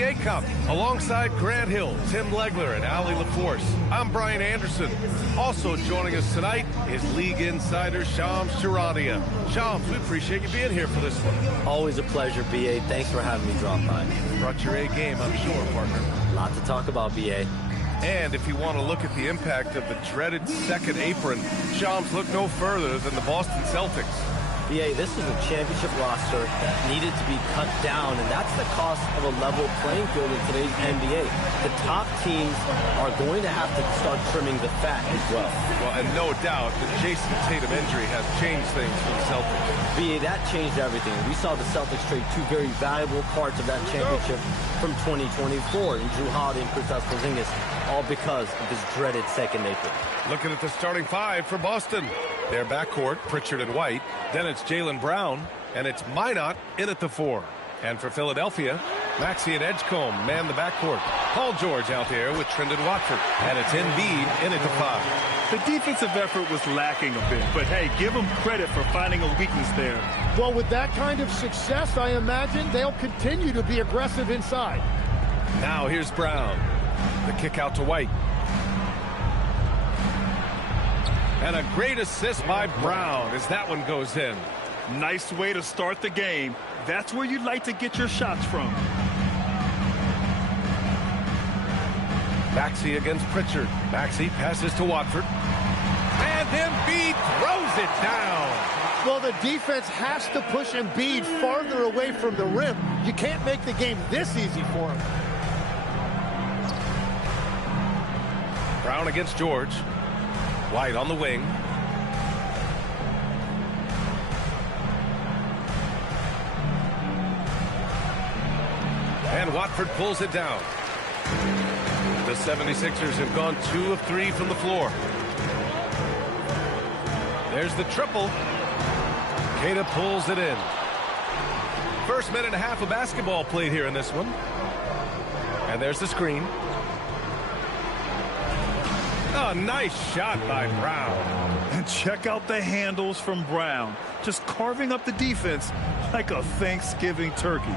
NBA Cup. Alongside Grant Hill, Tim Legler, and Allie LaForce, I'm Brian Anderson. Also joining us tonight is League Insider Shams Charania. Shams, we appreciate you being here for this one. Always a pleasure, B.A. Thanks for having me drop by. Brought your A game, I'm sure, partner. Lot to talk about, B.A. And if you want to look at the impact of the dreaded second apron, Shams, look no further than the Boston Celtics. B.A., this is a championship roster that needed to be cut down, and that's the cost of a level playing field in today's NBA. The top teams are going to have to start trimming the fat as well. Well, and no doubt the Jason Tatum injury has changed things for the Celtics. B.A., that changed everything. We saw the Celtics trade two very valuable parts of that championship from 2024 in Drew Holiday and Kristaps Porzingis, all because of this dreaded second apron. Looking at the starting five for Boston. Their backcourt, Pritchard and White. Then it's Jaylen Brown, and it's Minot in at the 4. And for Philadelphia, Maxey and Edgecombe man the backcourt. Paul George out there with Trendon Watford. And it's Embiid in at the 5. The defensive effort was lacking a bit, but hey, give them credit for finding a weakness there. Well, with that kind of success, I imagine they'll continue to be aggressive inside. Now here's Brown. The kick out to White. And a great assist by Brown as that one goes in. Nice way to start the game. That's where you'd like to get your shots from. Maxey against Pritchard. Maxey passes to Watford. And Embiid throws it down. Well, the defense has to push Embiid farther away from the rim. You can't make the game this easy for him. Brown against George. White on the wing. And Watford pulls it down. The 76ers have gone 2 of 3 from the floor. There's the triple. Queta pulls it in. First minute and a half of basketball played here in this one. And there's the screen. A nice shot by Brown. And check out the handles from Brown. Just carving up the defense like a Thanksgiving turkey.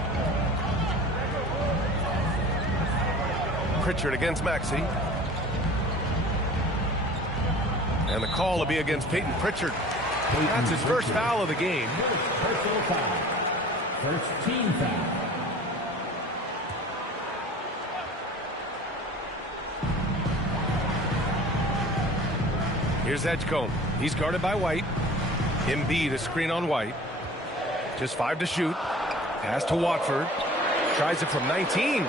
Pritchard against Maxey. And the call will be against Peyton Pritchard. That's his first foul of the game. Personal foul. First team foul. Here's Edgecombe. He's guarded by White. Embiid a screen on White. Just 5 to shoot. Pass to Watford. Tries it from 19.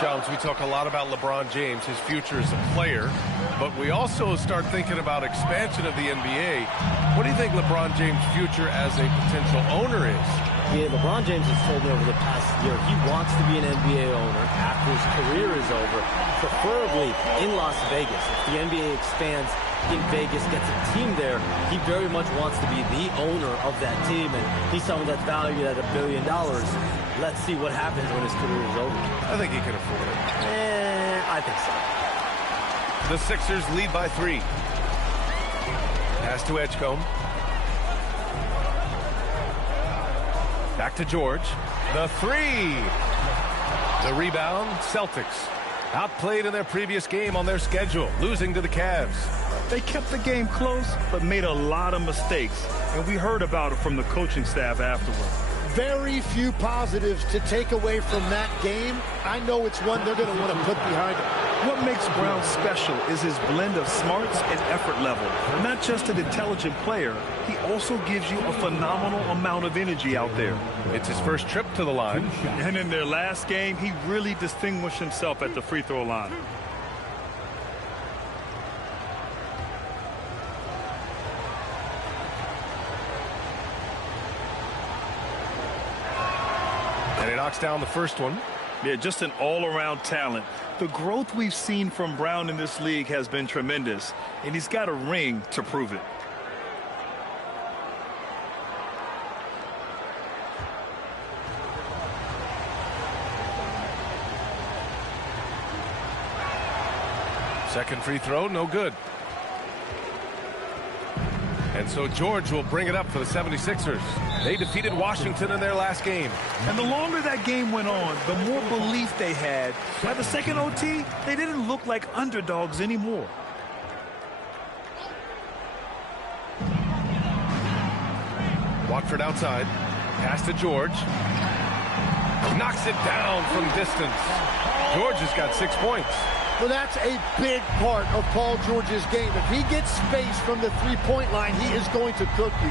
Shams, we talk a lot about LeBron James, his future as a player, but we also start thinking about expansion of the NBA. What do you think LeBron James' future as a potential owner is? Yeah, LeBron James has told me over the past year he wants to be an NBA owner after his career is over, preferably in Las Vegas. If the NBA expands in Vegas, gets a team there, he very much wants to be the owner of that team, and he's someone that's valued at $1 billion. Let's see what happens when his career is over. I think he can afford it. I think so. The Sixers lead by 3. Pass to Edgecombe. Back to George. The 3. The rebound, Celtics. Outplayed in their previous game on their schedule, losing to the Cavs. They kept the game close, but made a lot of mistakes, and we heard about it from the coaching staff afterward. Very few positives to take away from that game. I know it's one they're going to want to put behind them. What makes Brown special is his blend of smarts and effort level. Not just an intelligent player, he also gives you a phenomenal amount of energy out there. It's his first trip to the line. And in their last game, he really distinguished himself at the free throw line. And he knocks down the first one. Yeah, just an all-around talent. The growth we've seen from Brown in this league has been tremendous, and he's got a ring to prove it. Second free throw, no good. And so George will bring it up for the 76ers. They defeated Washington in their last game. And the longer that game went on, the more belief they had. By the second OT, they didn't look like underdogs anymore. Watford outside. Pass to George. Knocks it down from distance. George has got 6 points. Well, that's a big part of Paul George's game. If he gets space from the three-point line, he is going to cook you.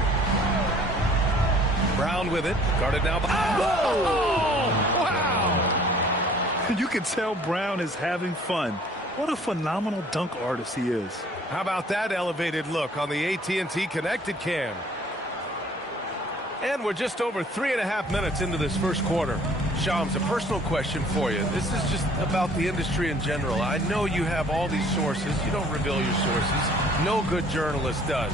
Brown with it. Guarded now by... Oh! Wow! You can tell Brown is having fun. What a phenomenal dunk artist he is. How about that elevated look on the AT&T connected cam? And we're just over 3.5 minutes into this first quarter. Shams, a personal question for you. This is just about the industry in general. I know you have all these sources. You don't reveal your sources. No good journalist does.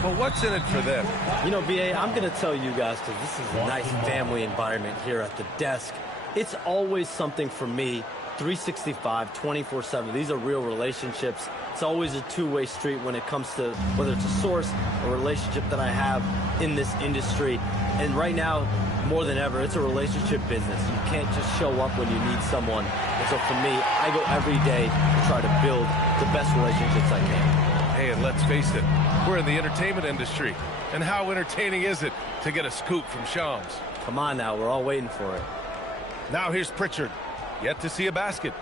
But what's in it for them? You know, BA, I'm going to tell you guys, because this is a nice family environment here at the desk. It's always something for me, 365, 24/7. These are real relationships. It's always a two-way street when it comes to whether it's a source or relationship that I have in this industry. And right now, more than ever, it's a relationship business. You can't just show up when you need someone. And so for me, I go every day to try to build the best relationships I can. Hey, and let's face it, we're in the entertainment industry. And how entertaining is it to get a scoop from Shams? Come on now, we're all waiting for it. Now here's Pritchard. Yet to see a basket.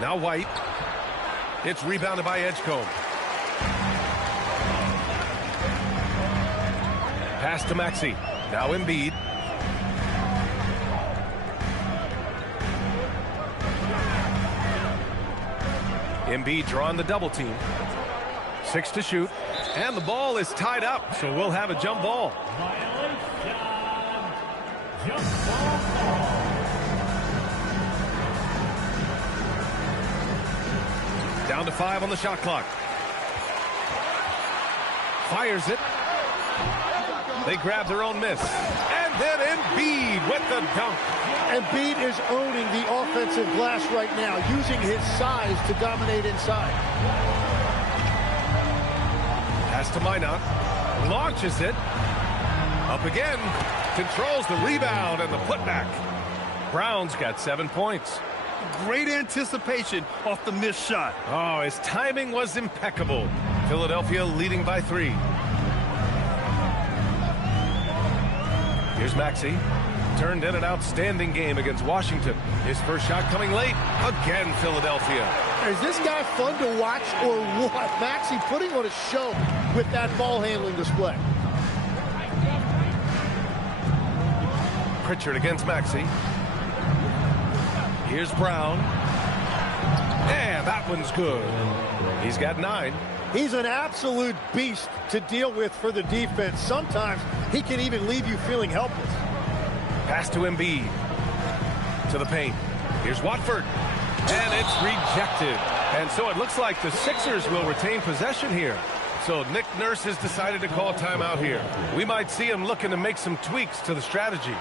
Now White. It's rebounded by Edgecombe. Pass to Maxey. Now Embiid. Embiid drawing the double team. 6 to shoot. And the ball is tied up, so we'll have a jump ball. Down to 5 on the shot clock. Fires it. They grab their own miss. And then Embiid with the dunk. Embiid is owning the offensive glass right now, using his size to dominate inside. Pass to Minot. Launches it. Up again. Controls the rebound and the putback. Brown's got 7 points. Great anticipation off the missed shot. Oh, his timing was impeccable. Philadelphia leading by 3. Here's Maxey. Turned in an outstanding game against Washington. His first shot coming late. Again, Philadelphia. Is this guy fun to watch or what? Maxey putting on a show with that ball handling display. Pritchard against Maxey. Here's Brown. And that one's good. He's got 9. He's an absolute beast to deal with for the defense. Sometimes he can even leave you feeling helpless. Pass to Embiid. To the paint. Here's Watford. And it's rejected. And so it looks like the Sixers will retain possession here. So Nick Nurse has decided to call timeout here. We might see him looking to make some tweaks to the strategy.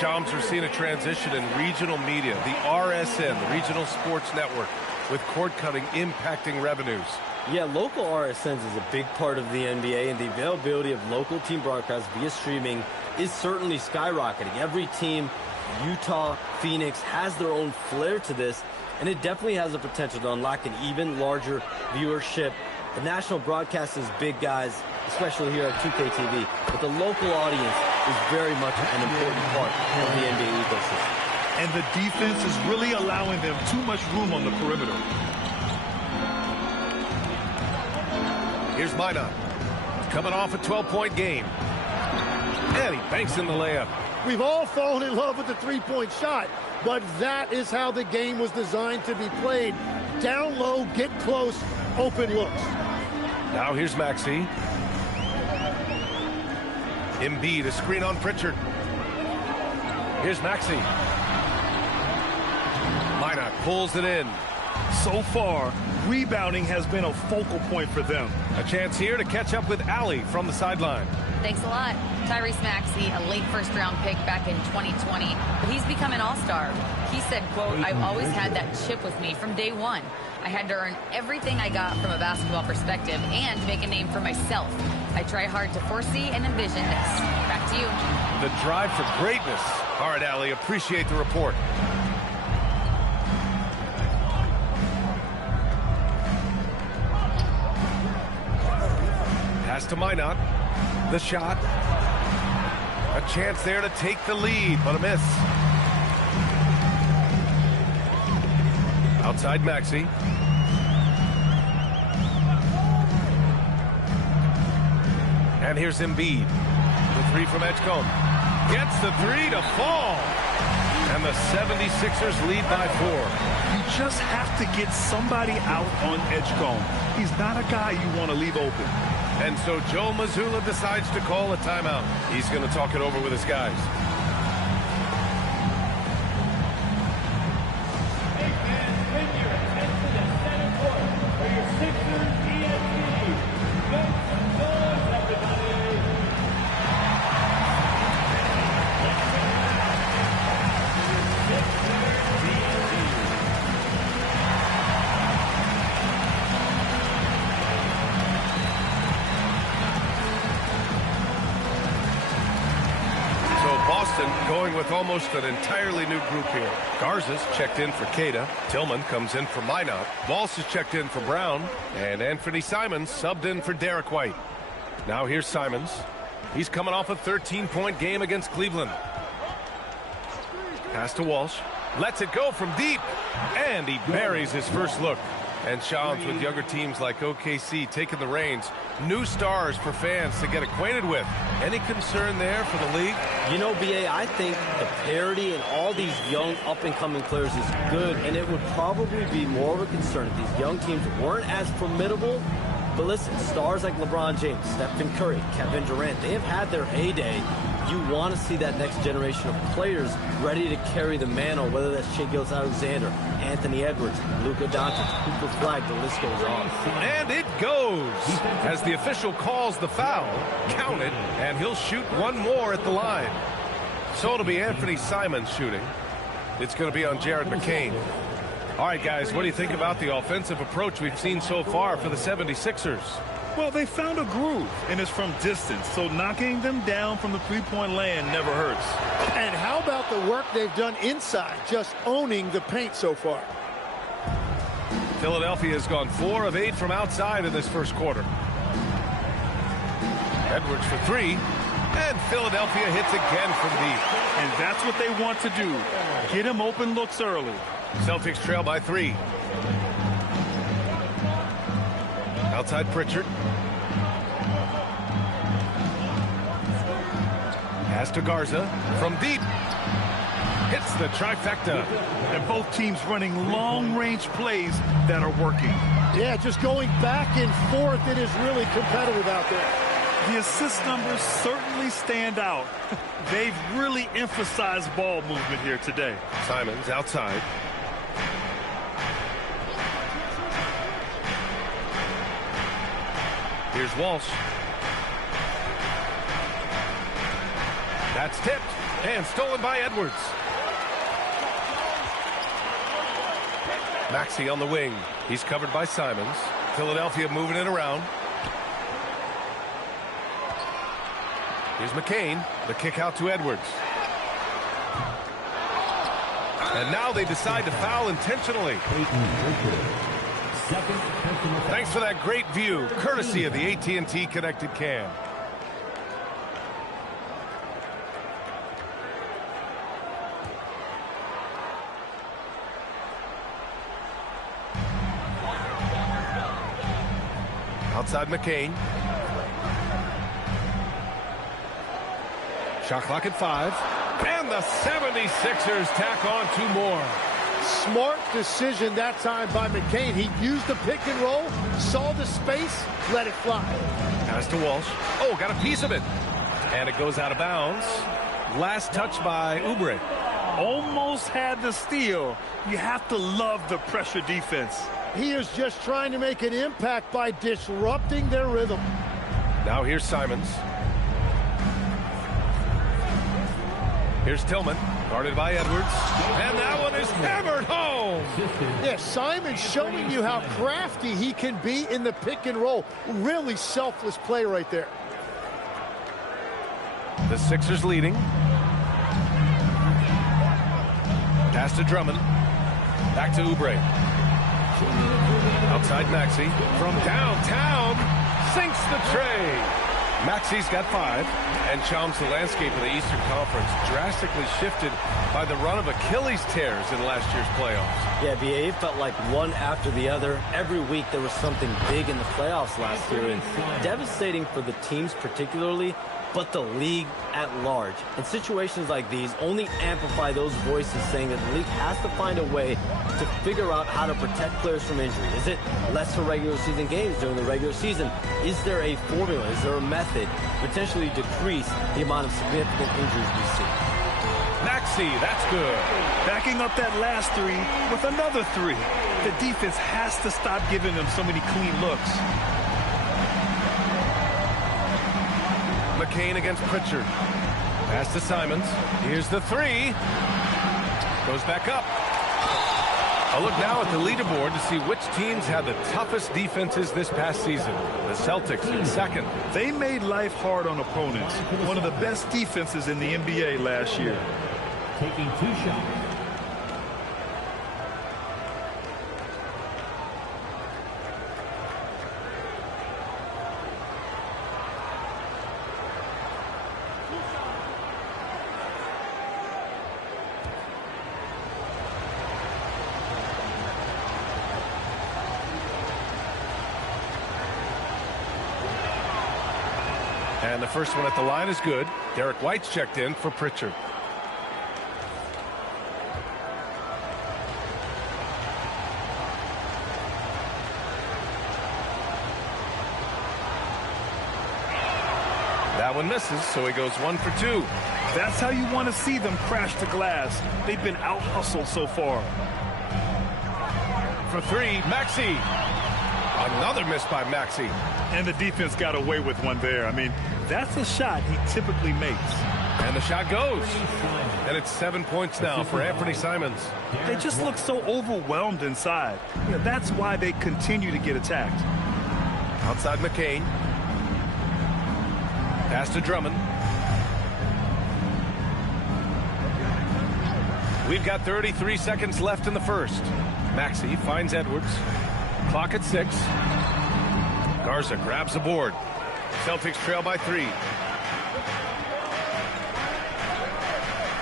Shams, are seeing a transition in regional media, the RSN, the Regional Sports Network, with cord cutting impacting revenues. Yeah, local RSNs is a big part of the NBA, and the availability of local team broadcasts via streaming is certainly skyrocketing. Every team, Utah, Phoenix, has their own flair to this, and it definitely has the potential to unlock an even larger viewership. The national broadcast is big, guys, especially here at 2K TV, but the local audience is very much an important part of the NBA ecosystem. And the defense is really allowing them too much room on the perimeter. Here's Minot, coming off a 12-point game. And he banks in the layup. We've all fallen in love with the three-point shot, but that is how the game was designed to be played. Down low, get close, open looks. Now here's Maxey. Embiid, a screen on Pritchard. Here's Maxey. Minot pulls it in. So far, rebounding has been a focal point for them. A chance here to catch up with Allie from the sideline. Thanks a lot. Tyrese Maxey, a late first-round pick back in 2020, but he's become an all-star. He said, quote, "I've always had that chip with me from day one. I had to earn everything I got from a basketball perspective and make a name for myself. I try hard to foresee and envision this." Back to you. The drive for greatness. All right, Allie, appreciate the report. Pass to Minot. The shot. A chance there to take the lead, but a miss. Outside Maxey. And here's Embiid. The three from Edgecombe. Gets the three to fall. And the 76ers lead by 4. You just have to get somebody out on Edgecombe. He's not a guy you want to leave open. And so Joe Mazzulla decides to call a timeout. He's going to talk it over with his guys. Going with almost an entirely new group here. Garza's checked in for Queta. Tillman comes in for Minot. Walsh is checked in for Brown. And Anthony Simons subbed in for Derek White. Now here's Simons. He's coming off a 13-point game against Cleveland. Pass to Walsh. Lets it go from deep. And he buries his first look. And Shams, with younger teams like OKC taking the reins, new stars for fans to get acquainted with. Any concern there for the league? You know, BA, I think the parity in all these young up-and-coming players is good, and it would probably be more of a concern if these young teams weren't as formidable. But listen, stars like LeBron James, Stephen Curry, Kevin Durant, they have had their heyday. You want to see that next generation of players ready to carry the mantle, whether that's Shai Gilgeous-Alexander, Anthony Edwards, Luka Doncic, Cooper Flag, the list goes on. And it goes as the official calls the foul. Count it, and he'll shoot one more at the line. So it'll be Anthony Simons shooting. It's going to be on Jared McCain. All right, guys, what do you think about the offensive approach we've seen so far for the 76ers? Well, they found a groove, and it's from distance, so knocking them down from the three-point land never hurts. And how about the work they've done inside, just owning the paint so far? Philadelphia has gone 4 of 8 from outside in this first quarter. Edwards for 3, and Philadelphia hits again from deep. And that's what they want to do. Get him open looks early. Celtics trail by 3. Outside Pritchard. Pass to Garza from deep. Hits the trifecta. And both teams running long-range plays that are working. Yeah, just going back and forth. It is really competitive out there. The assist numbers certainly stand out. They've really emphasized ball movement here today. Simons outside. Here's Walsh. That's tipped and stolen by Edwards. Maxey on the wing. He's covered by Simons. Philadelphia moving it around. Here's McCain. The kick out to Edwards. And now they decide to foul intentionally. Thanks for that great view, courtesy of the AT&T Connected Cam. Outside McCain. Shot clock at 5. And the 76ers tack on 2 more. Smart decision that time by McCain. He used the pick and roll, saw the space, let it fly. Pass to Walsh. Oh, got a piece of it. And it goes out of bounds. Last touch by Oubre. Almost had the steal. You have to love the pressure defense. He is just trying to make an impact by disrupting their rhythm. Now here's Simons. Here's Tillman, guarded by Edwards. And that one is hammered home. Yeah, Simons showing you how crafty he can be in the pick and roll. Really selfless play right there. The Sixers leading. Pass to Drummond. Back to Oubre. Outside Maxey. From downtown. Sinks the tray. Maxey's got 5. And Chums, the landscape of the Eastern Conference drastically shifted by the run of Achilles tears in last year's playoffs. Yeah, BA, it felt like one after the other. Every week there was something big in the playoffs last year, and devastating for the teams particularly, but the league at large. And situations like these only amplify those voices saying that the league has to find a way to figure out how to protect players from injury. Is it lesser regular season games during the regular season? Is there a formula? Is there a method to potentially decrease the amount of significant injuries we see? Maxey, that's good. Backing up that last 3 with another 3. The defense has to stop giving them so many clean looks. McCain against Pritchard. Pass to Simons. Here's the 3. Goes back up. A look now at the leaderboard to see which teams had the toughest defenses this past season. The Celtics in second. They made life hard on opponents. One of the best defenses in the NBA last year. Taking 2 shots. And the first one at the line is good. Derek White's checked in for Pritchard. That one misses, so he goes 1 for 2. That's how you want to see them crash the glass. They've been out-hustled so far. For 3, Maxey. Another miss by Maxey. And the defense got away with one there. I mean, that's a shot he typically makes. And the shot goes. And it's 7 points now for Anthony Simons. They just look so overwhelmed inside. You know, that's why they continue to get attacked. Outside McCain. Pass to Drummond. We've got 33 seconds left in the first. Maxey finds Edwards. Clock at 6. Garza grabs the board. Celtics trail by 3.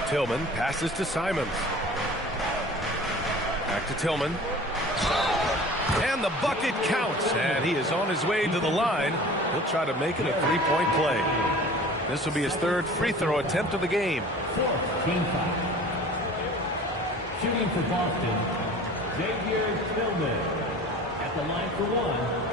Tillman passes to Simons. Back to Tillman. And the bucket counts. And he is on his way to the line. He'll try to make it a 3-point play. This will be his 3rd free throw attempt of the game. 4th team foul. Shooting for Boston, Xavier Tillman. At the line for 1.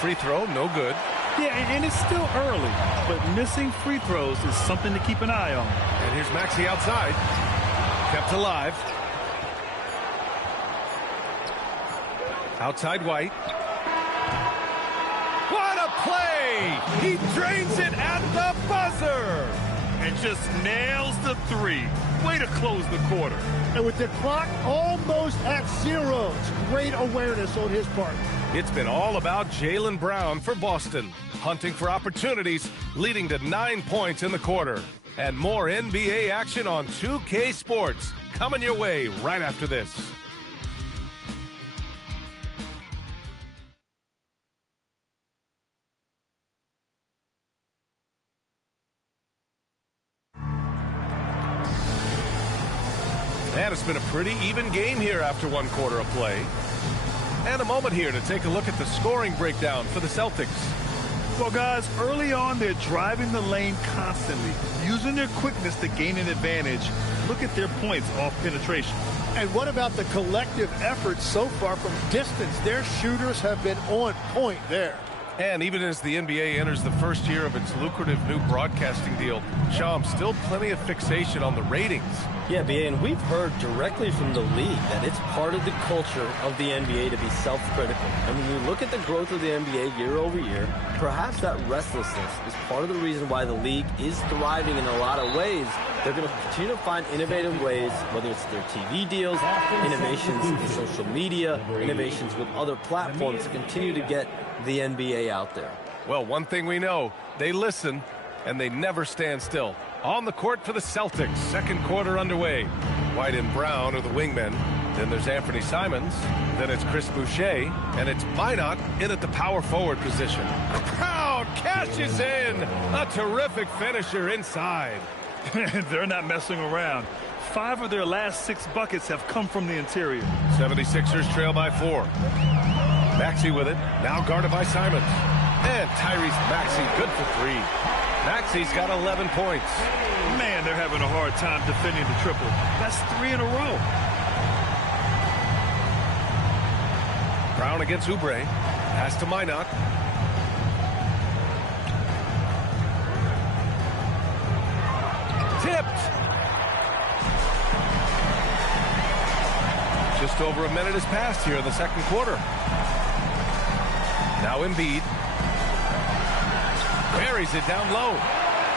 Free throw, no good. Yeah, and it's still early, but missing free throws is something to keep an eye on. And here's Maxey outside. Kept alive. Outside White. What a play! He drains it at the buzzer! And just nails the 3. Way to close the quarter. And with the clock almost at 0, it's great awareness on his part. It's been all about Jaylen Brown for Boston, hunting for opportunities, leading to 9 points in the quarter. And more NBA action on 2K Sports, coming your way right after this. And it's been a pretty even game here after one quarter of play. And a moment here to take a look at the scoring breakdown for the Celtics. Well, guys, early on, they're driving the lane constantly, using their quickness to gain an advantage. Look at their points off penetration. And what about the collective effort so far from distance? Their shooters have been on point there. And even as the NBA enters the first year of its lucrative new broadcasting deal, Sham, still plenty of fixation on the ratings. Yeah, BA, and we've heard directly from the league that it's part of the culture of the NBA to be self-critical. And when you look at the growth of the NBA year over year, perhaps that restlessness is part of the reason why the league is thriving in a lot of ways. They're going to continue to find innovative ways, whether it's their TV deals, innovations in social media, innovations with other platforms to continue to get the NBA out there. Well, one thing we know, they listen and they never stand still. On the court for the Celtics, second quarter underway. White and Brown are the wingmen. Then there's Anthony Simons. Then it's Chris Boucher. And it's Minot in at the power forward position. Brown cashes in. A terrific finisher inside. They're not messing around. 5 of their last 6 buckets have come from the interior. 76ers trail by 4. Maxey with it. Now guarded by Simons. And Tyrese Maxey good for 3. Maxey's got 11 points. Man, they're having a hard time defending the triple. That's 3 in a row. Brown against Oubre. Pass to Minot. Tipped. Just over a minute has passed here in the second quarter. Now Embiid. Buries it down low.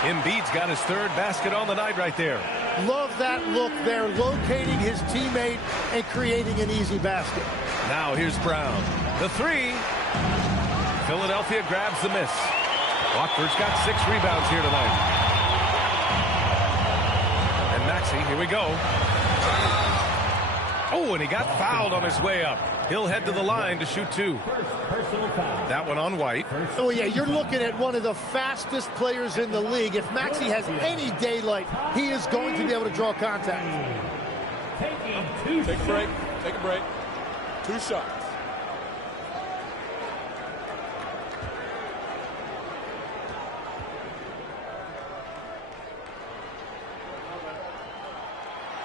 Embiid's got his 3rd basket on the night right there. Love that look there, locating his teammate and creating an easy basket. Now here's Brown. The 3. Philadelphia grabs the miss. Watford's got 6 rebounds here tonight. And Maxey, here we go. Oh, and he got fouled on his way up. He'll head to the line to shoot 2. That one on White. Oh, yeah, you're looking at one of the fastest players in the league. If Maxey has any daylight, he is going to be able to draw contact. Take a break. Take a break. 2 shots.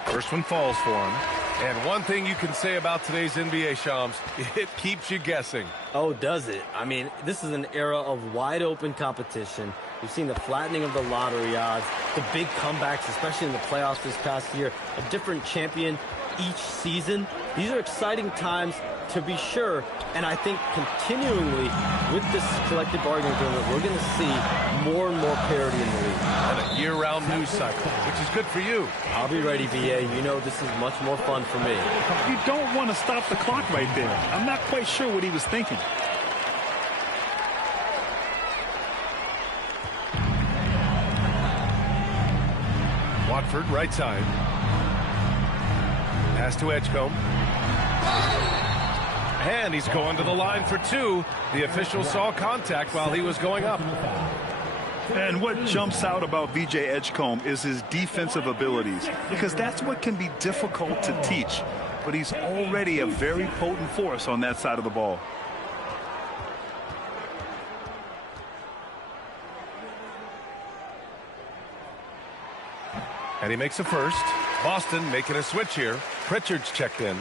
First one falls for him. And one thing you can say about today's NBA, Shams, it keeps you guessing. Oh, does it? I mean, this is an era of wide open competition. We've seen the flattening of the lottery odds, the big comebacks, especially in the playoffs this past year, a different champion each season. These are exciting times to be sure, and I think continually with this collective bargaining agreement, we're going to see more and more parity in the league. And a year-round news cycle, which is good for you. I'll be ready, BA. You know this is much more fun for me. You don't want to stop the clock right there. I'm not quite sure what he was thinking. Watford, right side. Pass to Edgecombe. And he's going to the line for 2. The official saw contact while he was going up. And what jumps out about VJ Edgecombe is his defensive abilities, because that's what can be difficult to teach. But he's already a very potent force on that side of the ball. And he makes a first. Boston making a switch here. Pritchard's checked in.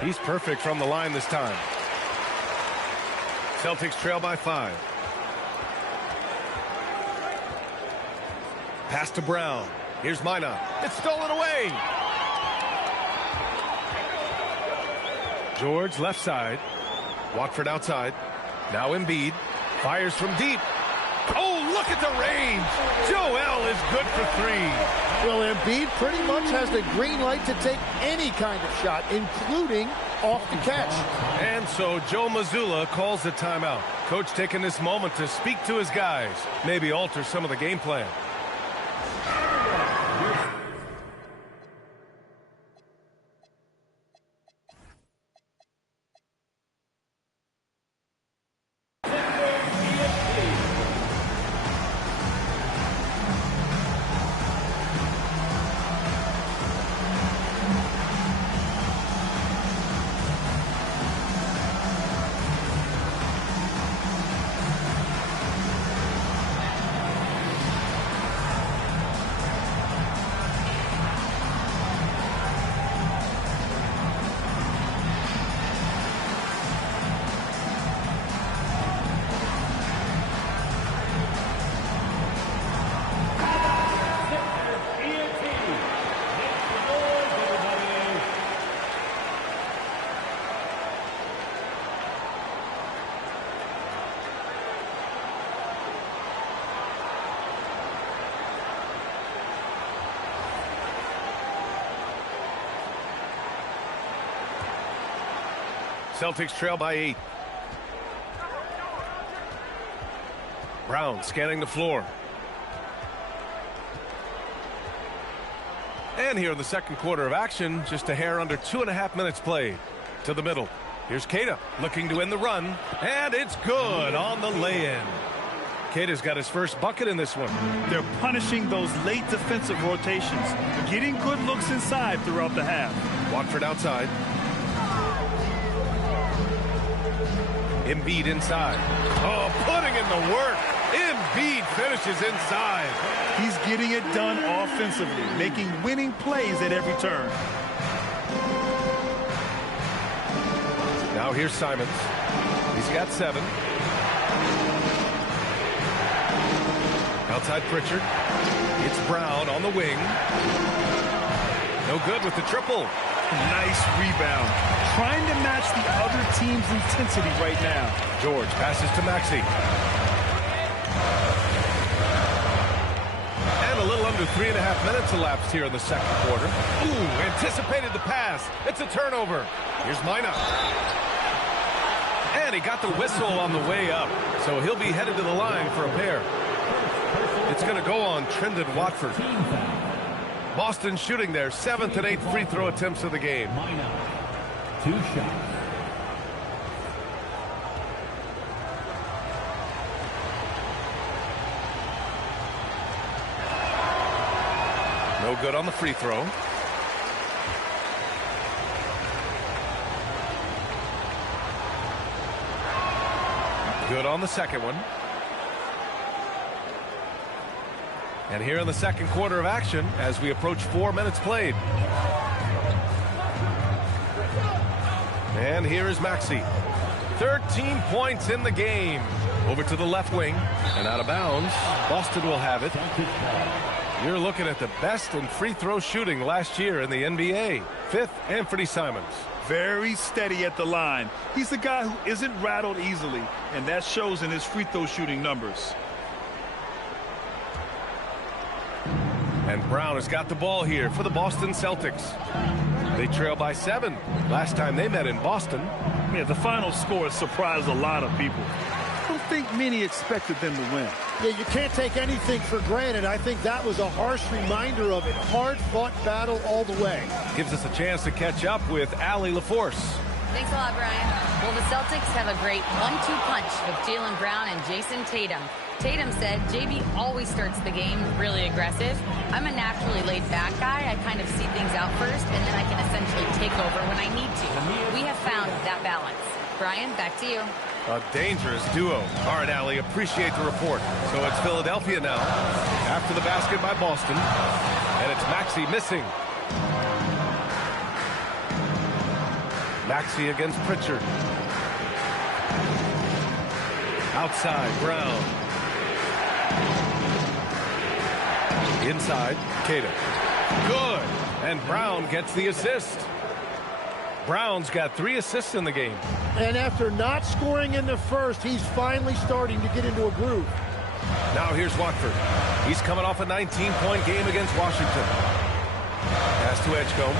He's perfect from the line this time. Celtics trail by 5. Pass to Brown. Here's Minot. It's stolen away. George left side. Watford outside. Now Embiid. Fires from deep. Oh, look at the range. Joel is good for 3. Well, Embiid pretty much has the green light to take any kind of shot, including off the catch. And so Joe Mazzulla calls the timeout. Coach taking this moment to speak to his guys. Maybe alter some of the game plan. Celtics trail by 8. Brown scanning the floor. And here in the second quarter of action, just a hair under 2.5 minutes played. To the middle. Here's Queta looking to end the run. And it's good on the lay-in. Queta's got his first bucket in this one. They're punishing those late defensive rotations, getting good looks inside throughout the half. Watford outside. Embiid inside. Oh, putting in the work. Embiid finishes inside. He's getting it done offensively, making winning plays at every turn. Now here's Simons. He's got 7. Outside Pritchard. It's Brown on the wing. No good with the triple. Nice rebound. Trying to match the other team's intensity right now. George passes to Maxey. And a little under 3.5 minutes elapsed here in the second quarter. Ooh, anticipated the pass. It's a turnover. Here's Mina. And he got the whistle on the way up. So he'll be headed to the line for a pair. It's going to go on Trendon Watford. Boston shooting their 7th and 8th free throw attempts of the game. 2 shots. No good on the free throw. Good on the second one. And here in the second quarter of action as we approach 4 minutes played. And here is Maxey. 13 points in the game. Over to the left wing and out of bounds. Boston will have it. You're looking at the best in free throw shooting last year in the NBA. 5th, Anthony Simons. Very steady at the line. He's the guy who isn't rattled easily, and that shows in his free throw shooting numbers. And Brown has got the ball here for the Boston Celtics. They trail by 7. Last time they met in Boston. Yeah, the final score surprised a lot of people. I don't think many expected them to win. Yeah, you can't take anything for granted. I think that was a harsh reminder of it. Hard-fought battle all the way. Gives us a chance to catch up with Allie LaForce. Thanks a lot, Brian. Well, the Celtics have a great 1-2 punch with Jaylen Brown and Jason Tatum. Tatum said, JB always starts the game really aggressive. I'm a naturally laid-back guy. I kind of see things out first, and then I can essentially take over when I need to. We have found that balance. Brian, back to you. A dangerous duo. All right, Allie, appreciate the report. So it's Philadelphia now. After the basket by Boston. And it's Maxey missing. Maxey against Pritchard. Outside, Brown. Inside, Queta. Good. And Brown gets the assist. Brown's got 3 assists in the game. And after not scoring in the first, he's finally starting to get into a groove. Now here's Watford. He's coming off a 19-point game against Washington. Pass to Edgecombe.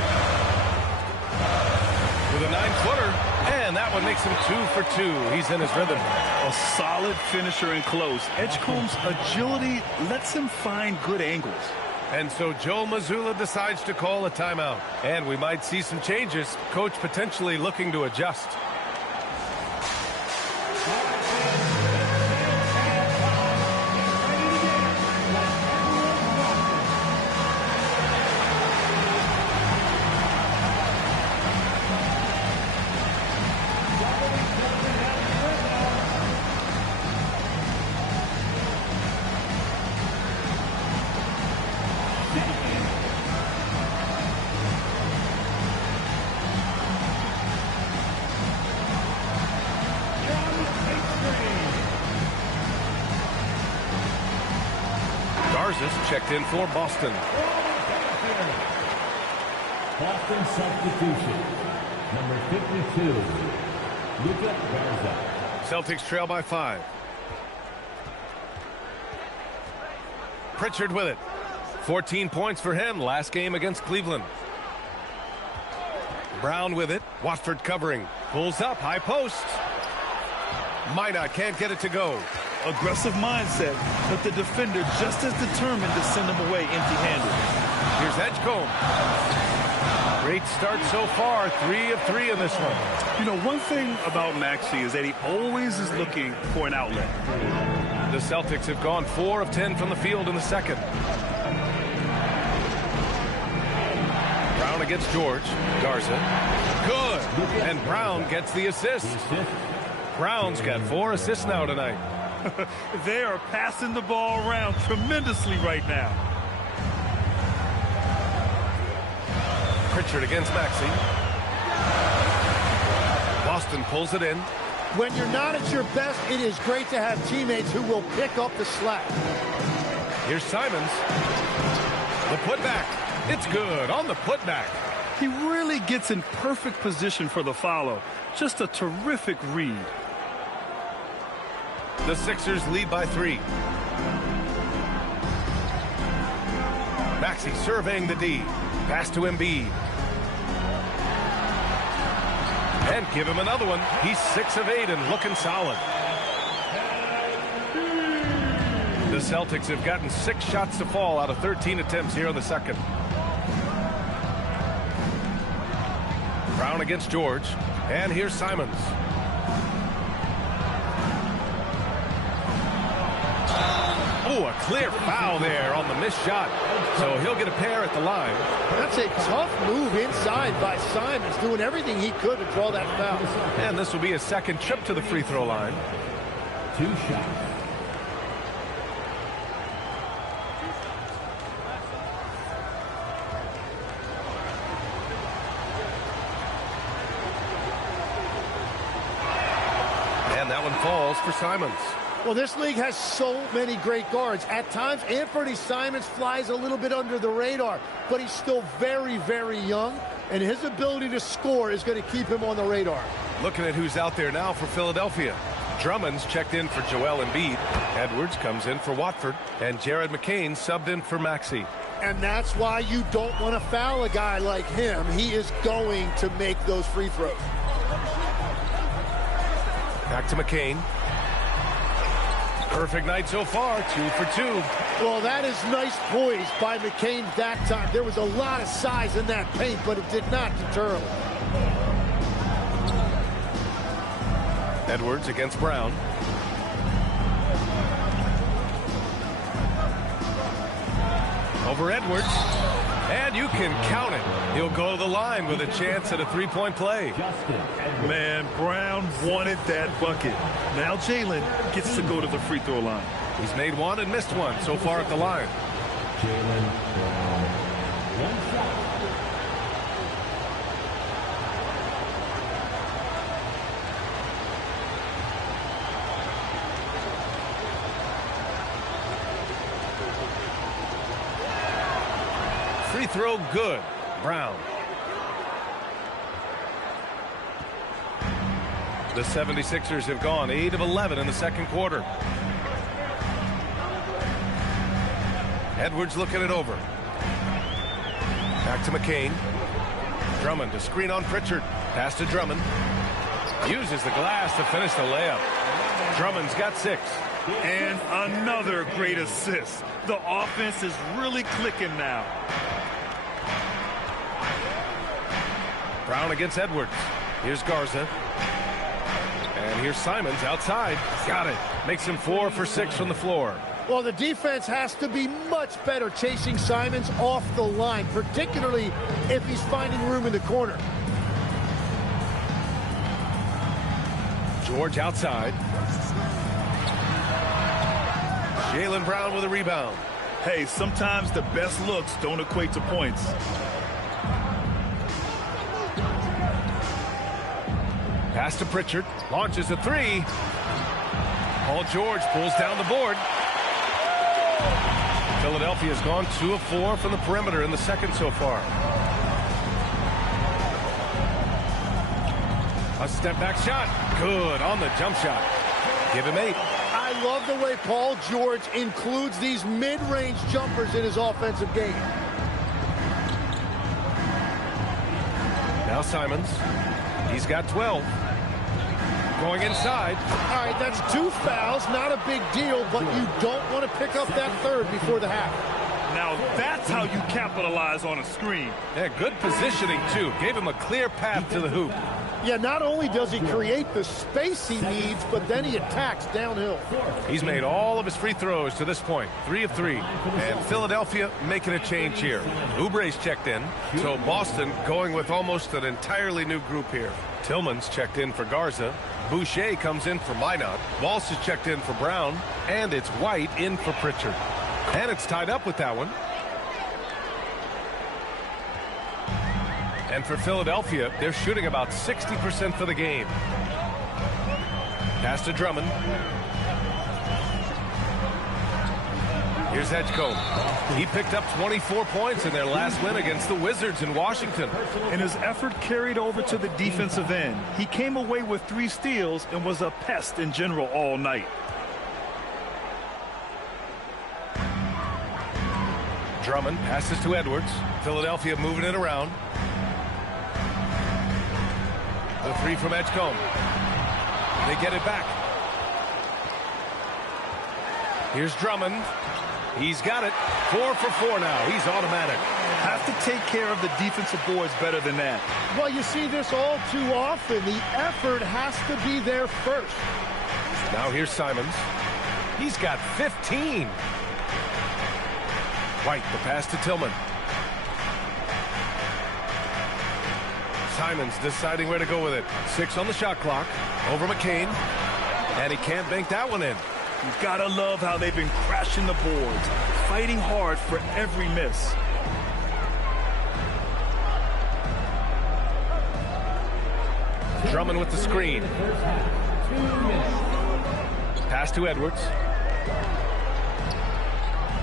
With a 9-footer. And that one makes him 2 for 2. He's in his rhythm. A solid finisher in close. Edgecombe's agility lets him find good angles. And so Joe Mazzulla decides to call a timeout. And we might see some changes. Coach potentially looking to adjust. Checked in for Boston. Boston substitution. Number 52, Luka Garza. Celtics trail by 5. Pritchard with it. 14 points for him last game against Cleveland. Brown with it. Watford covering. Pulls up, high post. Minot can't get it to go. Aggressive mindset, but the defender just as determined to send him away empty-handed. Here's Edgecombe. Great start so far, 3 of 3 in this one. You know, one thing about Maxey is that he always is looking for an outlet. The Celtics have gone 4 of 10 from the field in the second. Brown against George. Garza. Good. And Brown gets the assist. Brown's got 4 assists now tonight. They are passing the ball around tremendously right now. Pritchard against Maxey. Boston pulls it in. When you're not at your best, it is great to have teammates who will pick up the slack. Here's Simons. The putback. It's good on the putback. He really gets in perfect position for the follow. Just a terrific read. The Sixers lead by 3. Maxey surveying the D. Pass to Embiid. And give him another one. He's 6 of 8 and looking solid. The Celtics have gotten 6 shots to fall out of 13 attempts here in the second. Brown against George. And here's Simons. Oh, a clear foul there on the missed shot. So he'll get a pair at the line. That's a tough move inside by Simons, doing everything he could to draw that foul. And this will be his second trip to the free throw line. 2 shots. And that one falls for Simons. Well, this league has so many great guards. At times, Anthony Simons flies a little bit under the radar, but he's still very, very young, and his ability to score is going to keep him on the radar. Looking at who's out there now for Philadelphia. Drummond's checked in for Joel Embiid. Edwards comes in for Watford, and Jared McCain subbed in for Maxey. And that's why you don't want to foul a guy like him. He is going to make those free throws. Back to McCain. Perfect night so far, 2 for 2. Well, that is nice poise by McCain that time. There was a lot of size in that paint, but it did not deter him. Edwards against Brown. Over Edwards. And you can count it. He'll go to the line with a chance at a 3-point play. Man, Brown wanted that bucket. Now Jalen gets to go to the free throw line. He's made 1 and missed 1 so far at the line. Jalen Brown. 1 shot. Free throw good. Brown. The 76ers have gone 8 of 11 in the second quarter. Edwards looking it over. Back to McCain. Drummond to screen on Pritchard. Pass to Drummond. Uses the glass to finish the layup. Drummond's got 6. And another great assist. The offense is really clicking now. Brown against Edwards. Here's Garza. And here's Simons outside. Got it. Makes him 4 for 6 from the floor. Well, the defense has to be much better chasing Simons off the line, particularly if he's finding room in the corner. George outside. Jaylen Brown with a rebound. Hey, sometimes the best looks don't equate to points. Pass to Pritchard. Launches a 3. Paul George pulls down the board. Philadelphia has gone 2 of 4 from the perimeter in the second so far. A step back shot. Good on the jump shot. Give him 8. I love the way Paul George includes these mid-range jumpers in his offensive game. Now Simons. He's got 12. going inside. All right, that's 2 fouls, not a big deal, but you don't want to pick up that third before the half. Now that's how you capitalize on a screen. Yeah, good positioning, too. Gave him a clear path to the hoop. Yeah, not only does he create the space he needs, but then he attacks downhill. He's made all of his free throws to this point, 3 of 3. And Philadelphia making a change here. Oubre's checked in, so Boston going with almost an entirely new group here. Tillman's checked in for Garza. Boucher comes in for Minot. Walsh is checked in for Brown. And it's White in for Pritchard. And it's tied up with that one. And for Philadelphia, they're shooting about 60% for the game. Pass to Drummond. Here's Edgecombe. He picked up 24 points in their last win against the Wizards in Washington. And his effort carried over to the defensive end. He came away with 3 steals and was a pest in general all night. Drummond passes to Edwards. Philadelphia moving it around. The 3 from Edgecombe. They get it back. Here's Drummond. He's got it. 4 for 4 now. He's automatic. Have to take care of the defensive boards better than that. Well, you see this all too often. The effort has to be there first. Now here's Simons. He's got 15. White, the pass to Tillman. Simons deciding where to go with it. 6 on the shot clock. Over McCain. And he can't bank that one in. You've got to love how they've been crashing the boards, fighting hard for every miss. Drummond with the screen. Pass to Edwards.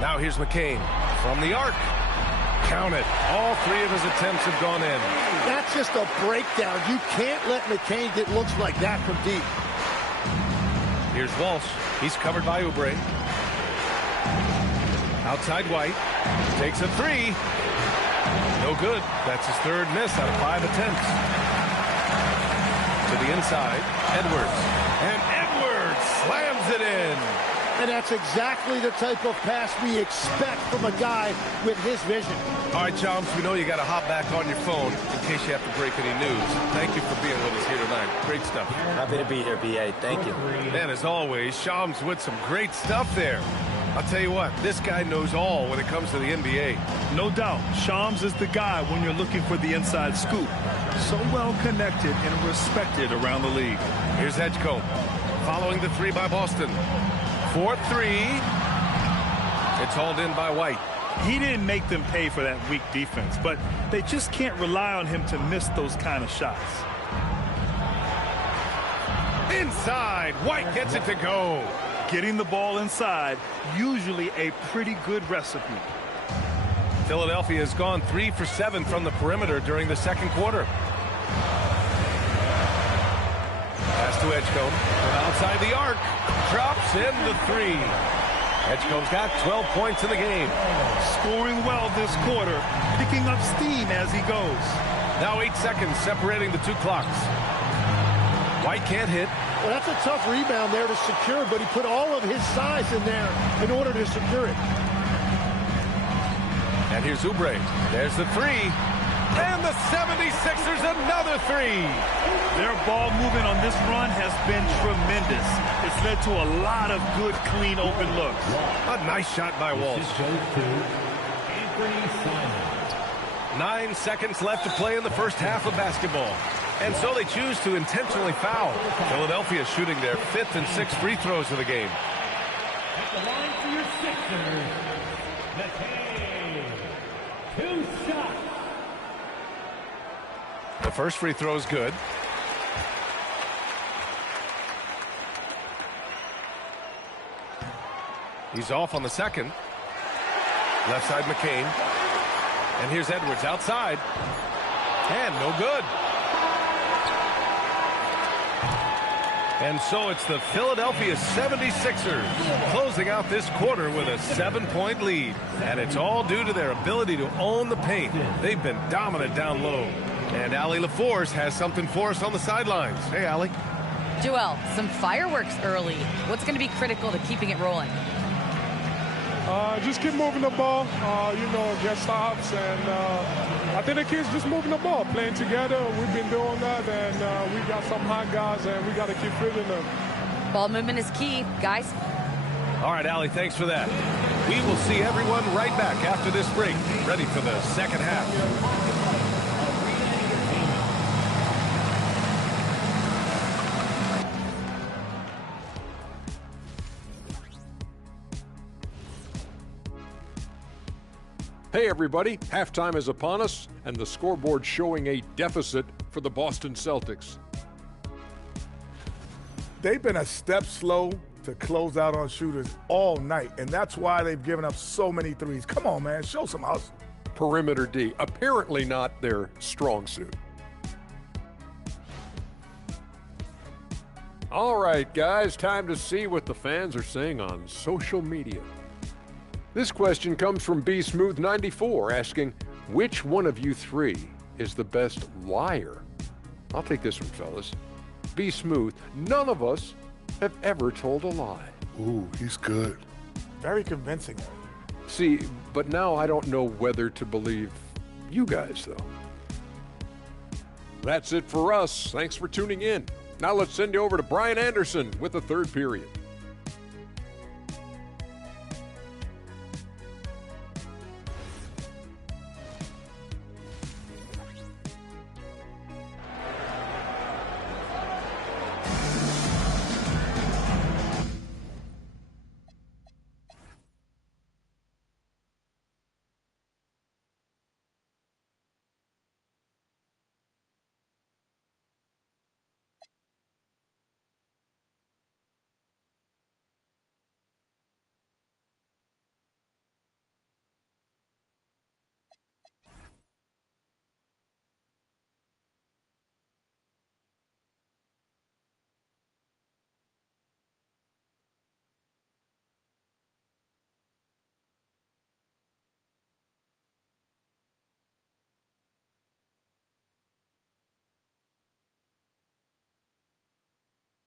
Now here's McCain from the arc. Count it. All 3 of his attempts have gone in. That's just a breakdown. You can't let McCain get looks like that from deep. Here's Walsh. He's covered by Oubre. Outside White. Takes a 3. No good. That's his 3rd miss out of 5 attempts. To the inside. Edwards. And Edwards slams it in. And that's exactly the type of pass we expect from a guy with his vision. All right, Chomps, we know you got to hop back on your phone in case you have to break any news. Thank you for being with us here tonight. Great stuff. Happy to be here, B.A. Thank you. And as always, Shams with some great stuff there. I'll tell you what, this guy knows all when it comes to the NBA. No doubt, Shams is the guy when you're looking for the inside scoop. So well connected and respected around the league. Here's Edgecombe following the 3 by Boston. 4-3. It's hauled in by White. He didn't make them pay for that weak defense, but they just can't rely on him to miss those kind of shots. Inside, White gets it to go. Getting the ball inside, usually a pretty good recipe. Philadelphia has gone 3 for 7 from the perimeter during the 2nd quarter. Pass to Edgecombe from outside the arc. Drops in the 3. Edgecombe's got 12 points in the game. Scoring well this quarter, picking up steam as he goes. Now 8 seconds separating the 2 clocks. White can't hit. Well, that's a tough rebound there to secure, but he put all of his size in there in order to secure it. And here's Oubre. There's the 3. And the 76ers another 3. Their ball movement on this run has been tremendous. It's led to a lot of good, clean, open looks. A nice shot by Walsh. 9 seconds left to play in the first half of basketball. And so they choose to intentionally foul. Philadelphia shooting their 5th and 6th free throws of the game. At the line for your Sixers, McCain. 2 shots. The first free throw is good. He's off on the second. Left side McCain. And here's Edwards outside. And no good. And so it's the Philadelphia 76ers closing out this quarter with a 7-point lead. And it's all due to their ability to own the paint. They've been dominant down low. And Allie LaForce has something for us on the sidelines. Hey, Allie. Joel, some fireworks early. What's going to be critical to keeping it rolling? Just keep moving the ball, get stops, and I think the kids just moving the ball, playing together. We've been doing that, and we got some hot guys, and we got to keep feeding them. Ball movement is key, guys. All right, Allie, thanks for that. We will see everyone right back after this break, ready for the second half. Hey everybody, halftime is upon us, and the scoreboard showing a deficit for the Boston Celtics. They've been a step slow to close out on shooters all night, and that's why they've given up so many threes. Come on, man, show some hustle. Perimeter D, apparently not their strong suit. All right, guys, time to see what the fans are saying on social media. This question comes from BSmooth94 asking, which one of you three is the best liar? I'll take this one, fellas. Be smooth. None of us have ever told a lie. Ooh, he's good. Very convincing. See, but now I don't know whether to believe you guys, though. That's it for us. Thanks for tuning in. Now let's send you over to Brian Anderson with the third period.